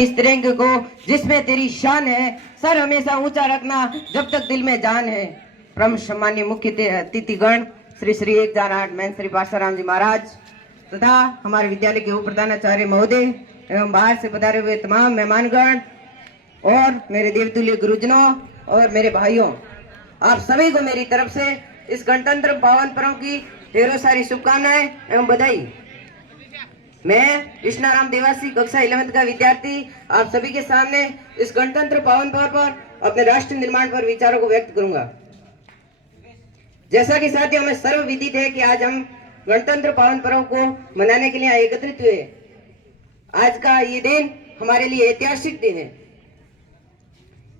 इस तिरंगे को जिसमें तेरी शान है, सर हमेशा ऊंचा रखना जब तक दिल में जान है। परम सम्मान्य मुख्य अतिथिगण श्री श्री 108 मैं श्री पासाराम जी महाराज तथा हमारे विद्यालय के उप प्रधानाचार्य महोदय एवं बाहर से पधारे हुए तमाम मेहमानगण और मेरे देवतुल्य गुरुजनों और मेरे भाइयों, आप सभी को मेरी तरफ से इस गणतंत्र पावन पर्व की ढेरों सारी शुभकामनाएं एवं बधाई। मैं कृष्णाराम देवासी कक्षा 11th का विद्यार्थी आप सभी के सामने इस गणतंत्र पावन पर्व पर अपने राष्ट्र निर्माण पर विचारों को व्यक्त करूंगा। जैसा कि साथियों हमें सर्व विदित है कि आज हम गणतंत्र पावन पर्व को मनाने के लिए एकत्रित हुए। आज का ये दिन हमारे लिए ऐतिहासिक दिन है।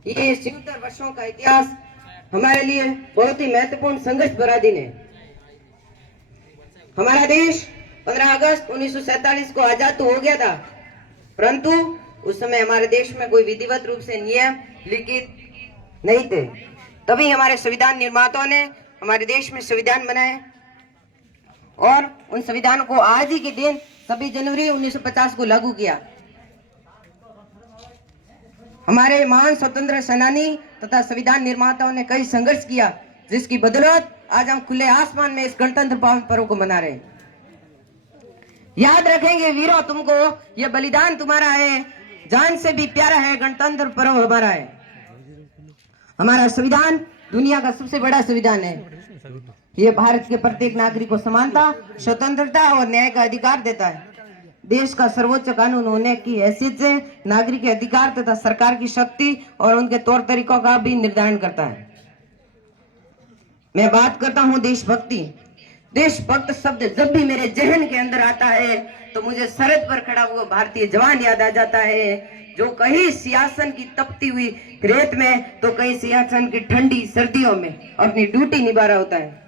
ये 77 वर्षों का इतिहास हमारे लिए बहुत ही महत्वपूर्ण संघर्ष भरा दिन है। हमारा देश 15 अगस्त 1947 को आजाद तो हो गया था, परंतु उस समय हमारे देश में कोई विधिवत रूप से नियम लिखित नहीं थे। तभी हमारे संविधान निर्माताओं ने हमारे देश में संविधान बनाए और उन संविधान को आज ही के दिन 26 जनवरी 1950 को लागू किया। हमारे महान स्वतंत्र सेनानी तथा संविधान निर्माताओं ने कई संघर्ष किया, जिसकी बदौलत आज हम खुले आसमान में इस गणतंत्र पावन पर्व को मना रहे हैं। याद रखेंगे वीरों तुमको, यह बलिदान तुम्हारा है, जान से भी प्यारा है गणतंत्र पर्व हमारा है। हमारा संविधान दुनिया का सबसे बड़ा संविधान है। यह भारत के प्रत्येक नागरिक को समानता, स्वतंत्रता और न्याय का अधिकार देता है। देश का सर्वोच्च कानून होने की हैसियत से नागरिक के अधिकार तथा सरकार की शक्ति और उनके तौर तरीकों का भी निर्धारण करता है। मैं बात करता हूं देशभक्ति। देशभक्त शब्द जब भी मेरे जहन के अंदर आता है तो मुझे सरहद पर खड़ा हुआ भारतीय जवान याद आ जाता है, जो कहीं सियासन की तपती हुई रेत में तो कहीं सियासन की ठंडी सर्दियों में अपनी ड्यूटी निभा रहा होता है।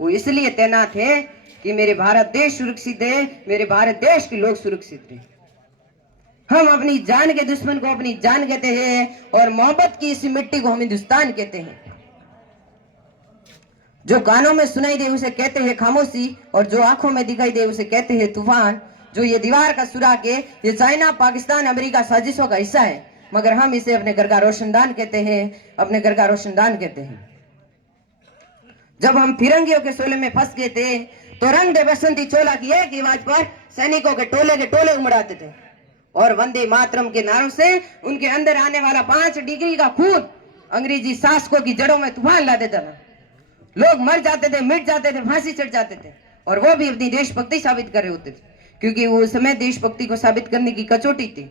वो इसलिए तैनात है कि मेरे भारत देश सुरक्षित है, मेरे भारत देश के लोग सुरक्षित है। हम अपनी जान के दुश्मन को अपनी जान कहते हैं और मोहब्बत की इस मिट्टी को हम हिंदुस्तान कहते हैं। जो कानों में सुनाई दे उसे कहते हैं खामोशी और जो आंखों में दिखाई दे उसे कहते हैं तूफान। जो ये दीवार का सुराग है ये चाइना, पाकिस्तान, अमेरिका साजिशों का हिस्सा है, मगर हम इसे अपने घर का रोशनदान कहते हैं, अपने घर का रोशनदान कहते हैं। जब हम फिरंगियों के शोले में फंस गए थे तो रंग दे बसंती चोला की एक आवाज पर सैनिकों के टोले उमड़ाते थे और वंदे मातरम के नारों से उनके अंदर आने वाला 5 डिग्री का खून अंग्रेजी शासकों की जड़ों में तूफान ला देता था। लोग मर जाते थे, मिट जाते थे, फांसी चढ़ जाते थे और वो भी अपनी देशभक्ति साबित कर रहे होते थे, क्योंकि वो समय देशभक्ति को साबित करने की कसौटी थी।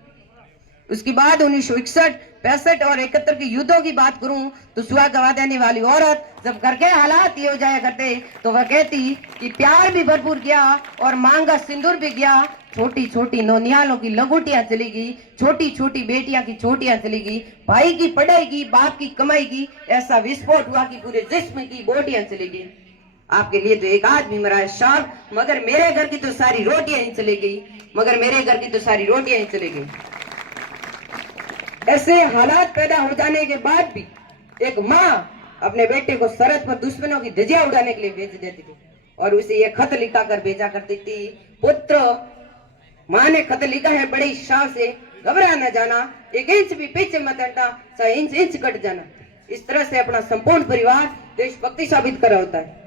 उसके बाद 1961, 65 और 71 के युद्धों की बात करूं तो सुहा गवा देने वाली औरत जब घर के हालात ये हो जाया करते तो वह कहती कि प्यार भी भरपूर किया और मांगा सिंदूर भी किया। छोटी छोटी नौनियालों की लंगोटियां चली गई, छोटी छोटी बेटियां की छोटियां चली गई, भाई की पढ़ाई की, बाप की कमाई की, ऐसा विस्फोट हुआ कि पूरे जिस्म की बोटियां चली गई। आपके लिए तो एक आदमी मरा है साहब, मगर मेरे घर की तो सारी रोटियां ही चली गई, मगर मेरे घर की तो सारी रोटियां ही चली गई। ऐसे हालात पैदा हो जाने के बाद भी एक माँ अपने बेटे को सरहद पर दुश्मनों की धज्जियां उड़ाने के लिए भेज देती थी और उसे ये खत लिखा कर भेजा करती थी, पुत्र माँ ने खत लिखा है बड़ी शाह से, घबरा न जाना, 1 इंच भी पीछे मत हटना, चाहे इंच कट जाना। इस तरह से अपना संपूर्ण परिवार देशभक्ति साबित कर रहा होता है।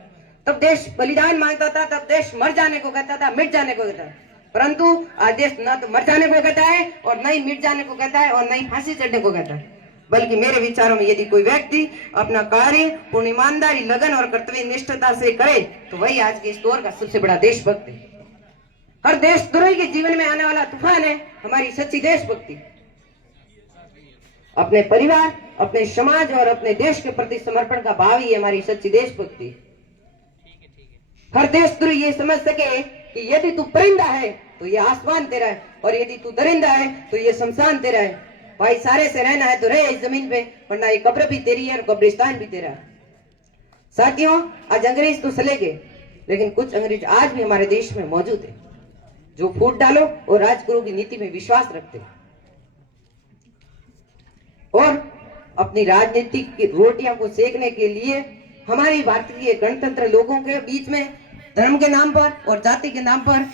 तब देश बलिदान मांगता था, तब देश मर जाने को कहता था, मिट जाने को कहता है, परंतु आज देश न तो मर जाने को कहता है और न ही मिट जाने को कहता है और न ही फांसी चढ़ने को कहता है। बल्कि मेरे विचारों में यदि कोई व्यक्ति अपना कार्य पूर्ण ईमानदारी, लगन और कर्तव्य निष्ठता से करे तो वही आज के इस दौर का सबसे बड़ा देशभक्त है। हर देशद्रोही के जीवन में आने वाला तूफान है हमारी सच्ची देशभक्ति। अपने परिवार, अपने समाज और अपने देश के प्रति समर्पण का भाव ही हमारी सच्ची देशभक्ति। हर देशद्रोही ये समझ सके कि यदि तू परिंदा है तो ये आसमान तेरा है और यदि तू दरिंदा है तो ये शमशान तेरा है। भाई सारे से रहना है तो रहे इस जमीन पे, वरना ये कब्र भी तेरी है और कब्रिस्तान भी तेरा है। साथियों, आज अंग्रेज तो चले गए, लेकिन कुछ अंग्रेज आज भी हमारे देश में मौजूद है जो फूट डालो और राजगुरु की नीति में विश्वास रखते हैं और अपनी राजनीतिक रोटियां को सेकने के लिए हमारी भारतीय गणतंत्र लोगों के बीच में धर्म के नाम पर और जाति के नाम पर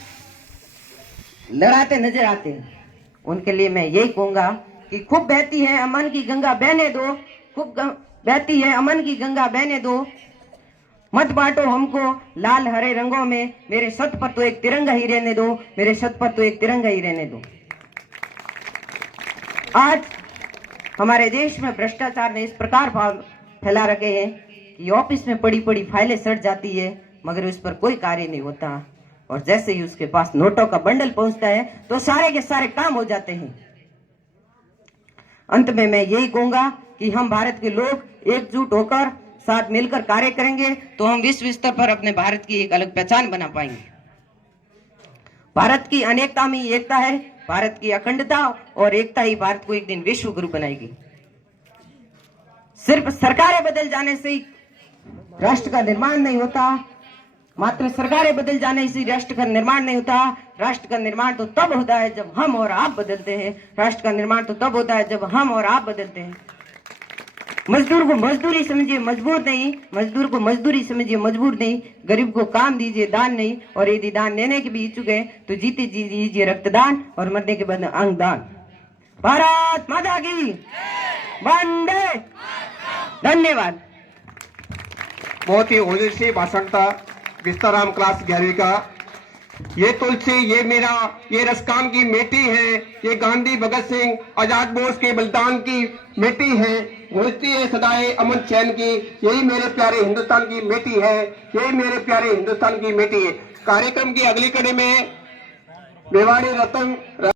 लड़ाते नजर आते हैं। उनके लिए मैं यही कहूंगा कि खूब बहती है अमन की गंगा बहने दो, बहती है अमन की गंगा बहने दो, मत बांटो हमको लाल हरे रंगों में, मेरे सत पर तो एक तिरंगा ही रहने दो, मेरे सत पर तो एक तिरंगा ही रहने दो। आज हमारे देश में भ्रष्टाचार ने इस प्रकार फैला रखे हैं कि ऑफिस में पड़ी पड़ी फाइलें सड़ जाती है मगर उस पर कोई कार्य नहीं होता, और जैसे ही उसके पास नोटों का बंडल पहुंचता है तो सारे के सारे काम हो जाते हैं। अंत में मैं यही कहूंगा कि हम भारत के लोग एकजुट होकर साथ मिलकर कार्य करेंगे तो हम विश्व स्तर पर अपने भारत की एक अलग पहचान बना पाएंगे। भारत की अनेकता में एकता है, भारत की अखंडता और एकता ही भारत को एक दिन विश्व गुरु बनाएगी। सिर्फ सरकारें बदल जाने से ही राष्ट्र का निर्माण नहीं होता, मात्र सरकारें बदल जाने से राष्ट्र का निर्माण नहीं होता। राष्ट्र का निर्माण तो तब होता है जब हम और आप बदलते हैं, राष्ट्र का निर्माण तो तब होता है जब हम और आप बदलते हैं। मजदूर को मजदूरी समझिए मजबूर नहीं, मजदूर को मजदूरी समझिए मजबूर नहीं, गरीब को काम दीजिए दान नहीं, और यदि दान लेने के भी इच्छुक है तो जीते जी दीजिए रक्तदान और मरने के बाद अंगदान। भारत माता की वंदे। धन्यवाद। बहुत ही ओजस्वी से भाषण था विस्ताराम क्लास 11वीं का। ये तुलसी, ये मेरा, ये रसकान की मिट्टी है, ये गांधी भगत सिंह आजाद बोस के बलिदान की मिट्टी है, गूंजती है सदाए अमन चैन की, यही मेरे प्यारे हिंदुस्तान की मिट्टी है, यही मेरे प्यारे हिंदुस्तान की मिट्टी है। कार्यक्रम की अगली कड़ी में मेवाड़ी रत्न